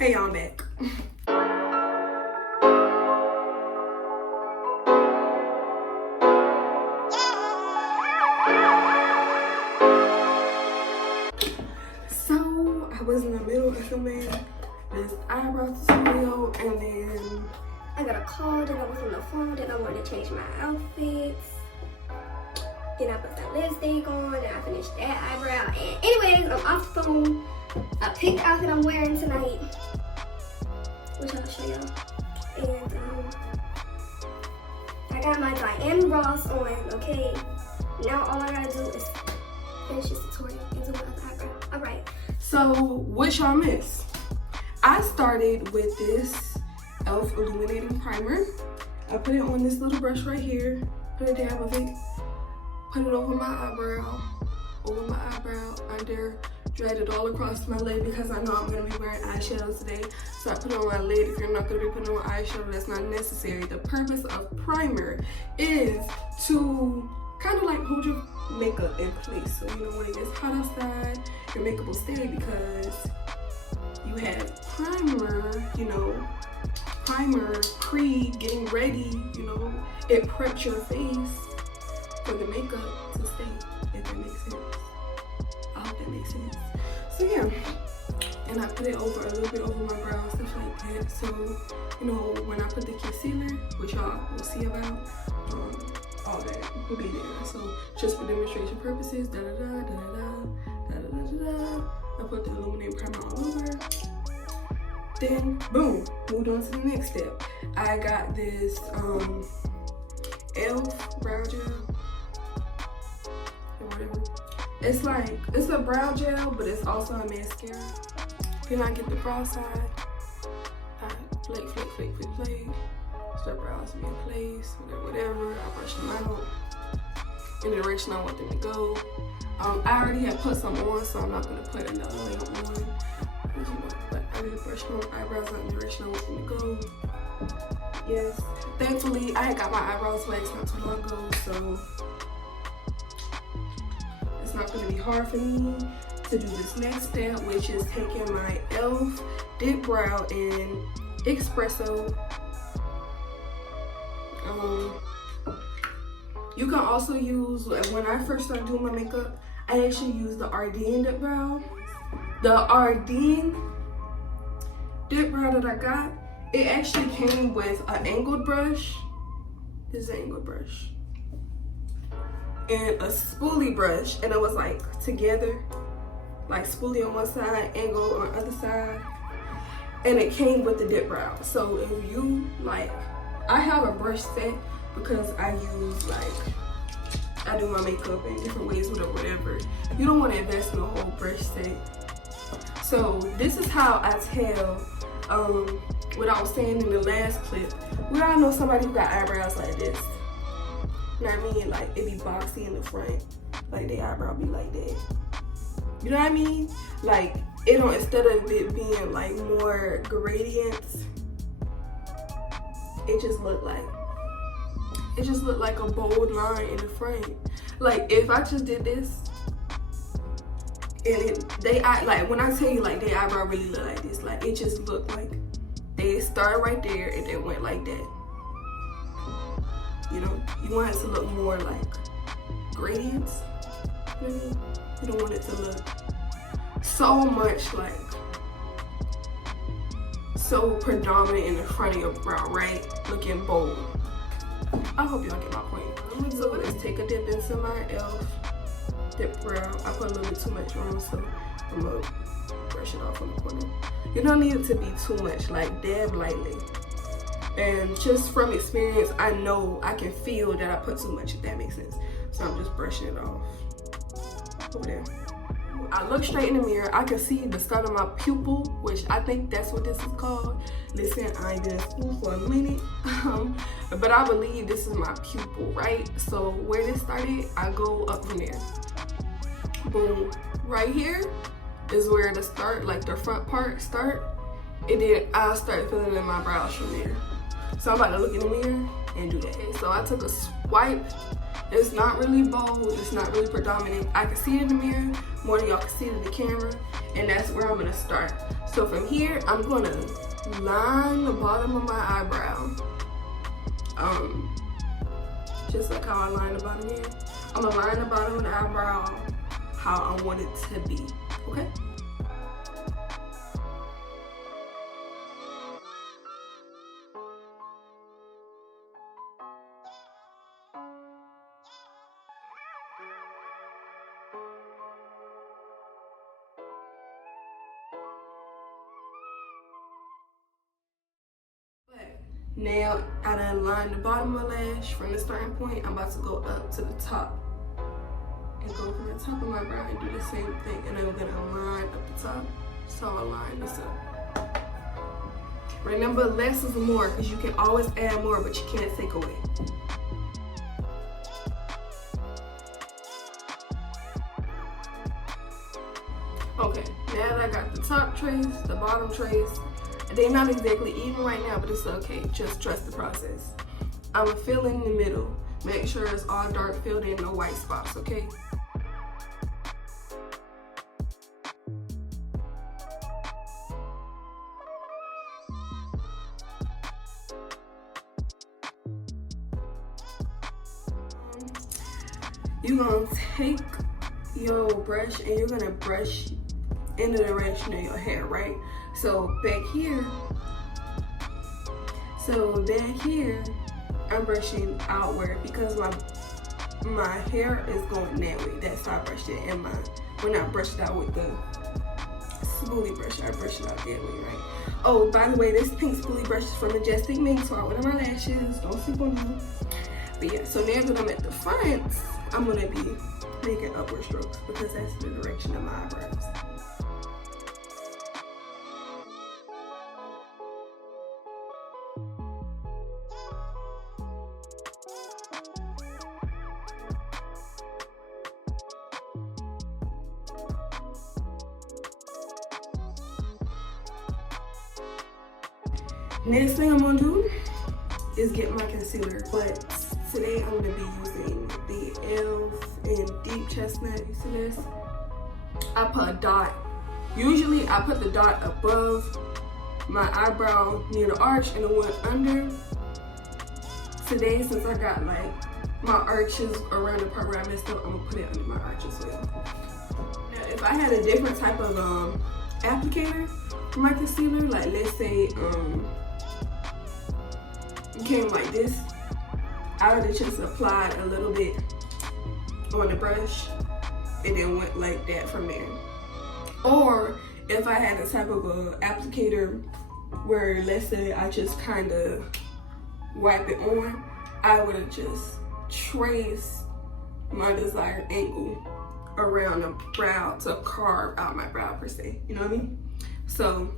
Hey, y'all, back. So I was in the middle of filming this eyebrow tutorial, and then I got a call, then I was on the phone, then I wanted to change my outfits. Then I put that lipstick on, then I finished that eyebrow. And anyways, I'm off the phone. I picked the outfit I'm wearing tonight, which I'll show y'all. And I got my Diane Ross on, okay? Now all I gotta do is finish this tutorial and do my other eyebrow. Alright. so what y'all miss? I started with this e.l.f. Illuminating Primer. I put it on this little brush right here, put a dab of it, put it over my eyebrow, under, drag it all across my lid because I know I'm going to be wearing eyeshadow today. So I put it on my lid. If you're not going to be putting on eyeshadow, that's not necessary. The purpose of primer is to kind of like hold your makeup in place. So, you know, when it gets hot outside, your makeup will stay because you have primer, you know, getting ready, you know, it preps your face for the makeup to stay, if that makes sense. I hope that makes sense. So yeah, and I put it over a little bit over my brow, stuff like that. So, you know, when I put the concealer, which y'all will see about, all that will be there. So just for demonstration purposes, I put the illuminating primer all over. Then boom, moved on to the next step. I got this e.l.f. brow gel or whatever. It's a brow gel, but it's also a mascara. Then I get the brow side. I flake. So the brows be in place, whatever. I brush them out in the direction I want them to go. I already have put some on, so I'm not gonna put another layer on. But I need to brush my eyebrows out in the direction I want them to go. Yes. Thankfully, I had got my eyebrows waxed not too long ago, so it's not going to be hard for me to do this next step, which is taking my e.l.f. dip brow in Espresso. You can also use, when I first started doing my makeup, I actually used the Ardeen dip brow. The Ardeen dip brow that I got, it actually came with an angled brush. This is an angled brush. And a spoolie brush, and it was like together, like spoolie on one side, angle on the other side, and it came with the dip brow. So if you like, I have a brush set because I use I do my makeup in different ways, whatever. You don't want to invest in a whole brush set. So this is how I tell, what I was saying in the last clip. We all know somebody who got eyebrows like this. You know what I mean? Like, it be boxy in the front. Like, their eyebrow be like that. You know what I mean? Like, it don't, instead of it being like more gradients, it just looked like a bold line in the front. Like, if I just did this, and like, when I tell you, like, their eyebrow really look like this, like, it just looked like they started right there and then went like that. You know, you want it to look more like gradients. You know what I mean? You don't want it to look so much like, so predominant in the front of your brow, right? Looking bold. I hope y'all get my point. So let's take a dip into my e.l.f. dip brow. I put a little bit too much on, so I'm gonna brush it off on the corner. You don't need it to be too much, like dab lightly. And just from experience, I know I can feel that I put too much, if that makes sense. So I'm just brushing it off over there. I look straight in the mirror. I can see the start of my pupil, which I think that's what this is called. Listen, I ain't been in school for a minute, but I believe this is my pupil, right? So where this started, I go up from there. Boom. Right here is where the start, like the front part start, and then I start filling in my brows from there. So I'm about to look in the mirror and do that. So I took a swipe It's not really bold, it's not really predominant. I can see it in the mirror more than y'all can see it in the camera, and that's where I'm gonna start. So from here, I'm gonna line the bottom of my eyebrow. Just like how I line the bottom here. I'm gonna line the bottom of the eyebrow how I want it to be, okay? Now, I done lined the bottom of the lash from the starting point. I'm about to go up to the top and go from the top of my brow and do the same thing. And I'm gonna line up the top. So I'll line this up. Remember, less is more, because you can always add more, but you can't take away. Okay, now that I got the top trace, the bottom trace, they're not exactly even right now, but it's okay. Just trust the process. I'm gonna fill in the middle. Make sure it's all dark filled in, no white spots, okay? You're gonna take your brush and you're gonna brush in the direction of your hair, right? So back here, I'm brushing outward because my hair is going that way. That's how I brushed it in mine. When I brushed it out with the spoolie brush, I brushed it out that way, right? Oh, by the way, this pink spoolie brush is from Majestic Mink, so I went on my lashes. Don't sleep on them. But yeah, so now that I'm at the front, I'm gonna be making upward strokes because that's the direction of my eyebrows. Next thing I'm gonna do is get my concealer, but today I'm gonna be using the e.l.f. in Deep Chestnut. You see this? I put a dot. Usually I put the dot above my eyebrow near the arch and the one under. Today, since I got like my arches around the part where I messed up, I'm gonna put it under my arch as well. Now, if I had a different type of applicator for my concealer, like let's say it came like this, I would have just applied a little bit on the brush and then went like that from there. Or if I had a type of applicator where, let's say, I just kind of wipe it on, I would have just traced my desired angle around the brow to carve out my brow per se, you know what I mean? So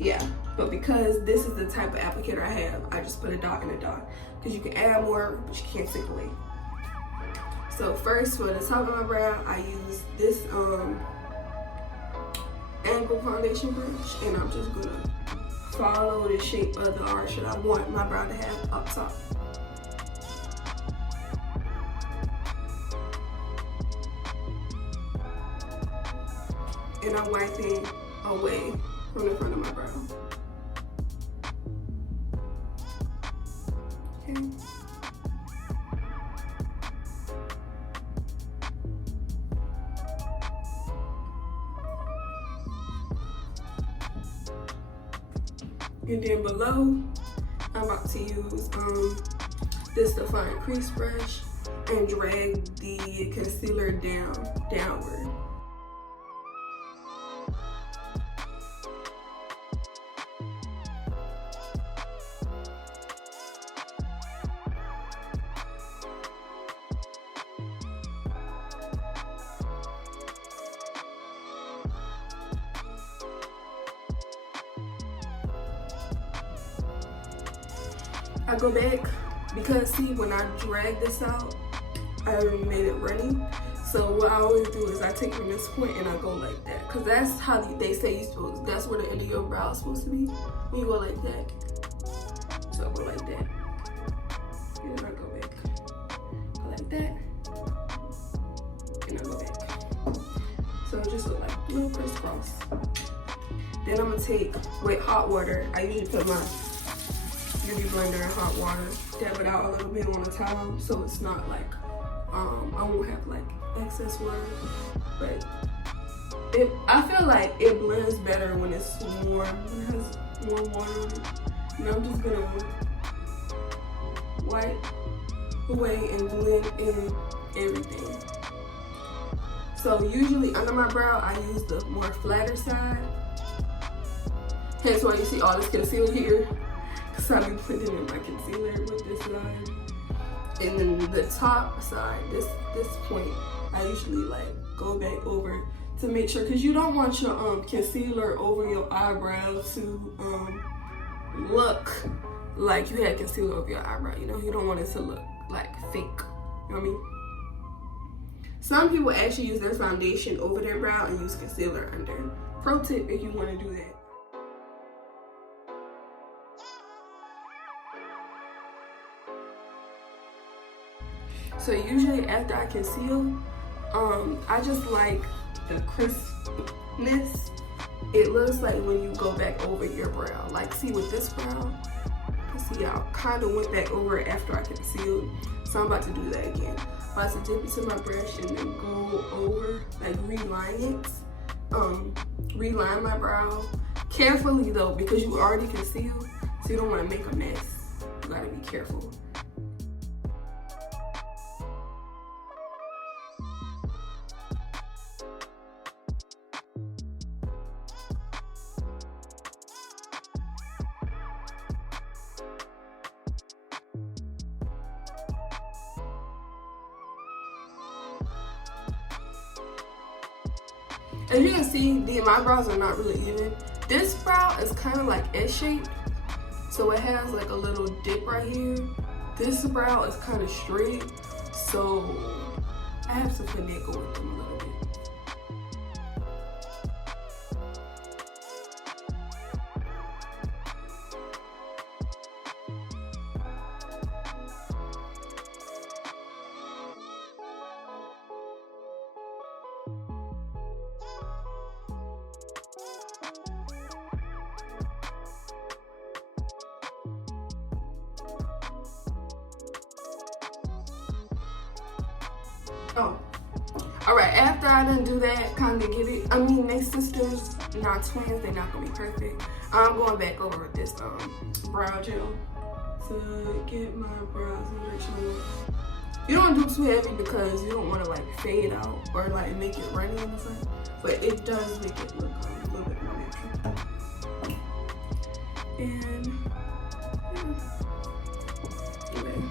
yeah, but because this is the type of applicator I have, I just put a dot and a dot, because you can add more, but you can't take away. So first, for the top of my brow, I use this angle foundation brush, and I'm just gonna follow the shape of the arch that I want my brow to have up top. And I'm wiping away from the front of my brow. Okay. And then below, I'm about to use this Define Crease brush and drag the concealer downward. I go back because see, when I drag this out, I already made it runny. So what I always do is I take from this point and I go like that, because that's how they say you're supposed. That's where the end of your brow is supposed to be. When you go like that, so I go like that, and then I go back, go like like that. And I'll go back. So it just look like a little crisscross. Then I'm gonna take with hot water. I usually put my beauty blender in hot water, dab it out a little bit on a towel so it's not like, I won't have like excess water. But I feel like it blends better when it's warm, when it has more water on it. And I'm just gonna wipe away and blend in everything. So usually under my brow, I use the more flatter side. Hence why you see all this concealer here, because I be blending in my concealer with this side. And then the top side, this point, I usually like go back over to make sure, because you don't want your concealer over your eyebrow to look like you had concealer over your eyebrow. You know, you don't want it to look like fake. You know what I mean? Some people actually use their foundation over their brow and use concealer under. Pro tip if you want to do that. So usually after I conceal, I just like the crispness. It looks like when you go back over your brow. Like see with this brow, you see I kind of went back over it after I concealed. So I'm about to do that again. I'm about to dip into my brush and then go over, like reline it. Reline my brow. Carefully though, because you already concealed, so you don't want to make a mess. You gotta be careful. As you can see, my brows are not really even. This brow is kind of like S-shaped, so it has like a little dip right here. This brow is kind of straight, so I have to finagle with them a little bit. Oh, all right, after I done do that, kind of get it, I mean, they sisters, not twins, they're not gonna be perfect. I'm going back over with this brow gel to get my brows original. You don't do too heavy because you don't want to like fade out or like make it runny in the front, but it does make it look a little bit more natural. And yeah, okay.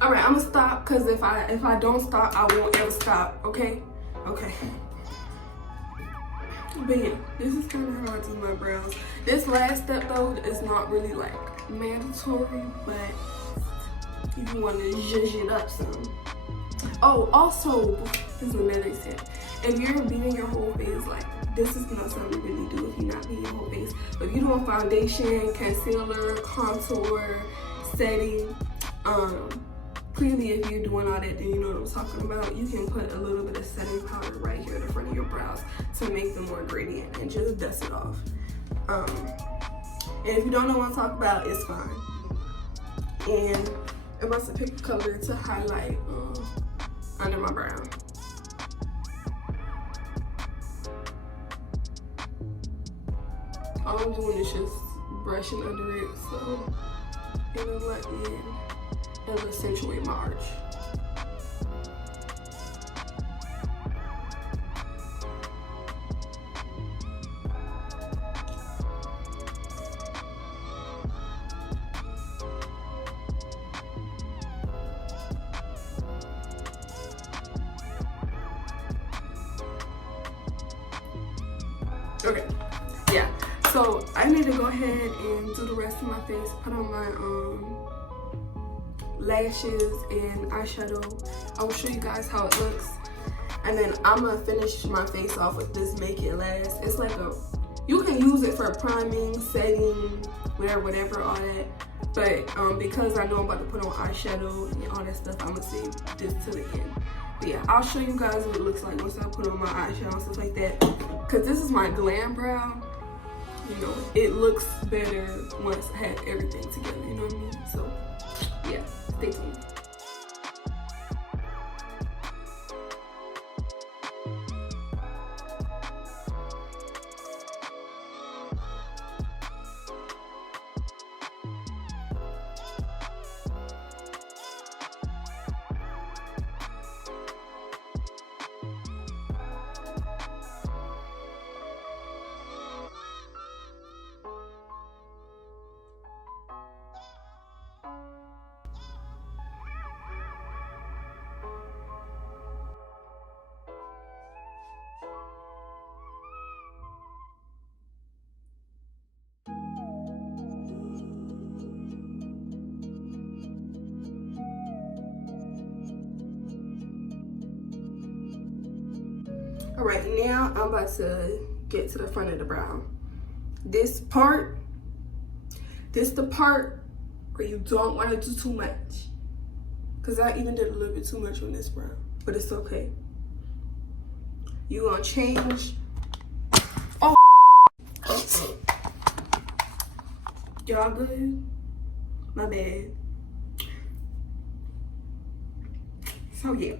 All right, I'm gonna stop because if I don't stop, I won't ever stop. Okay. But yeah, this is kind of how I do my brows. This last step though is not really like mandatory, but if you want to zhuzh it up some. Oh, also, this is another tip. If you're beating your whole face, like this is not something you really do if you're not beating your whole face. But if you're doing foundation, concealer, contour, setting, clearly if you're doing all that, then you know what I'm talking about. You can put a little bit of setting powder right here in the front of your brows to make them more gradient and just dust it off. And if you don't know what I'm talking about, it's fine. And I'm about to pick a color to highlight under my brow. All I'm doing is just brushing under it so it'll let me in. It'll accentuate my arch. Okay, yeah. So I need to go ahead and do the rest of my face. Put on my lashes and eyeshadow. I will show you guys how it looks. And then I'm gonna finish my face off with this Make It Last. It's like you can use it for priming, setting, whatever, all that. But because I know I'm about to put on eyeshadow and all that stuff, I'm gonna save this to the end. But yeah, I'll show you guys what it looks like once I put on my eyeshadow and stuff like that. Cause this is my glam brow. You know, it looks better once I have everything together, you know what I mean? So yeah, stay tuned. All right, now I'm about to get to the front of the brow. This the part where you don't want to do too much. Cause I even did a little bit too much on this brow, but it's okay. You gonna change. Oh, y'all good? My bad. So yeah,